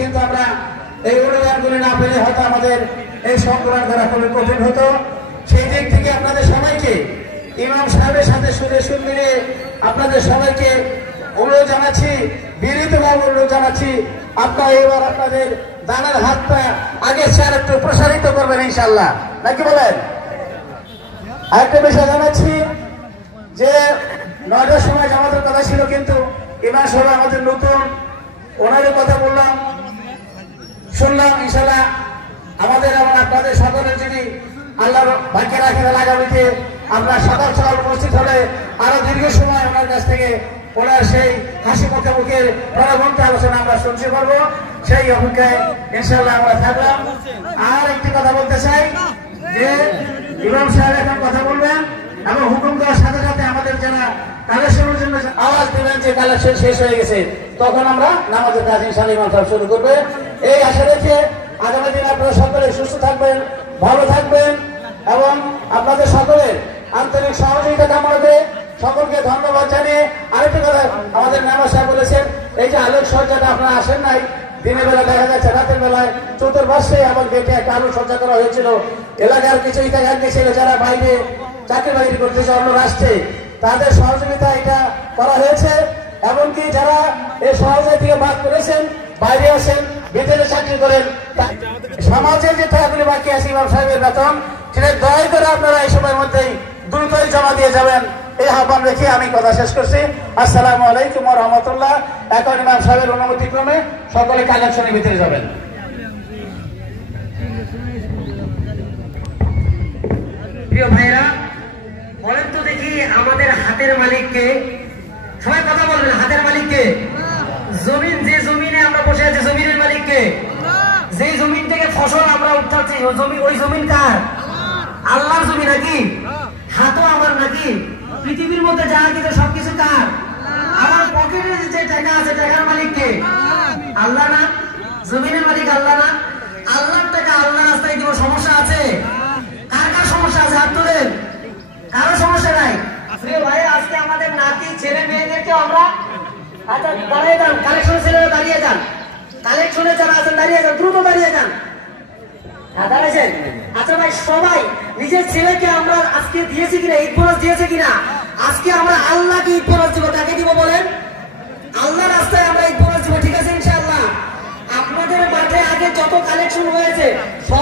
কিন্তু আমরা এই অনুদানগুলি না পেলে হয়তো আমাদের এই সংগ্রাম করা খুবই কঠিন হতো। সেই দিক থেকে আপনাদের সবাইকে ইমাম সাহেবের সাথে সুরে সুর মিলিয়ে আপনাদের সবাইকে অনুরোধ জানাচ্ছি, বিনীতভাবে অনুরোধ জানাচ্ছি, আপনারা এবার আপনাদের দানের হাতটা আগে স্যার একটু প্রসারিত করবেন ইনশাল্লাহ, নাকি বলেন? আরেকটা বিষয় জানাচ্ছি যে 9টার সময় আমাদের কথা ছিল, কিন্তু ইমাম সাহেব আমাদের নতুন, ওনারও কথা বললাম, শুনলাম। ইনশাল্লাহ আমাদের এবং আপনাদের সকলের যদি আল্লাহর ভাগ্যে রাখেন, আগামীতে আমরা সকাল সকাল উপস্থিত হলে আরো দীর্ঘ সময় ওনার কাছ থেকে ওনার সেই হাসি মুখে মুখের প্রাণবন্ত আলোচনা আমরা শুনতে পারবো। সেই অপেক্ষায় ইনশাল্লাহ আমরা থাকলাম। আর একটি কথা বলতে চাই যে ইমাম সাহেব এখন কথা বলবেন এবং হুকুম দেওয়ার সাথে সাথে আমাদের যারা কালেকশনের জন্য আওয়াজ দিবেন যে কালেকশন শেষ হয়ে গেছে, তখন আমরা নামাজের কাজ ইনশাআল্লাহ ইমাম সাহেব শুরু করবে। এই আশা রেখে আগামী দিন আপনারা সকলে সুস্থ থাকবেন, ভালো থাকবেন এবং আপনাদের সকলের আন্তরিক সহযোগিতা কামনা করে সকলকে ধন্যবাদ জানিয়ে আরেকটা কথা আমাদের মেম্বার সাহেব বলেছেন, এই যে আলোক সজ্জাটা আপনারা আসেন নাই, দিনের বেলা দেখা যাচ্ছে, রাতের বেলায় চতুর্পাশে এবং গেটে একটা আলোক সজ্জা করা হয়েছিল। এলাকার কিছু ইটাঘাটকে ছিল যারা বাইরে চাকরি বাকরি করতেছে অন্য রাষ্ট্রে, তাদের সহযোগিতা এটা করা হয়েছে। এমনকি যারা এই সহযোগিতা থেকে বাদ করেছেন, বাইরে আছেন, ভিতরে চাকরি করেন, সমাজের যে টাকাগুলি বাকি আছে ইমাম সাহেবের বেতন, সেটা দয়া করে আপনারা এই সময়ের মধ্যেই দ্রুতই জমা দিয়ে যাবেন, এই আহ্বান রেখে আমি কথা শেষ করছি। আসসালামু আলাইকুম ওয়া রাহমাতুল্লাহ। এখন ইমাম সাহেবের অনুমতি ক্রমে সকলে কালেকশনের ভিতরে যাবেন। প্রিয় ভাইরা, বলেন তো দেখি আমাদের হাতের মালিককে, সবাই কথা বলবেন, হাতের মালিককে? জমিন, যে জমিনে আমরা বসে আছি জমিনের মালিককে? যে জমিন থেকে ফসল আমরা উঠাচ্ছি ওই জমিন কার? আল্লাহর জমি নাকি? হাতও আমার নাকি? পৃথিবীর মধ্যে যা কিছু সবকিছু কার? আমার পকেটে যে টাকা আছে, টাকার মালিককে? আল্লাহ না? জমিনের মালিক আল্লাহ না? আল্লাহর টাকা আল্লাহ রাস্তায় দিব, সমস্যা আছে? কার কার সমস্যা আছে? হাত তোলেন। কারো সমস্যা নাই? প্রিয় ভাই, আজকে আমাদের নাতি ছেলে মেয়েদেরকে আমরা, আচ্ছা দাঁড়িয়ে যান, কালেকশন ছেলেরা দাঁড়িয়ে যান, কালেকশনে যারা আছেন দাঁড়িয়ে যান, দ্রুত দাঁড়িয়ে যান। দাঁড়াইছেন? আচ্ছা ভাই, সবাই নিজের ছেলেকে আমরা আজকে দিয়েছি কিনা, ঈদ বোনাস দিয়েছে কিনা? আজকে আমরা আল্লাহকে ঈদ বোনাস দিব, তাকে দিব বলেন? আল্লাহ রাস্তায় আমরা ঈদ বোনাস দিব, ঠিক আছে ইনশাআল্লাহ। আপনাদের মাঠে আগে যত কালেকশন হয়েছে সব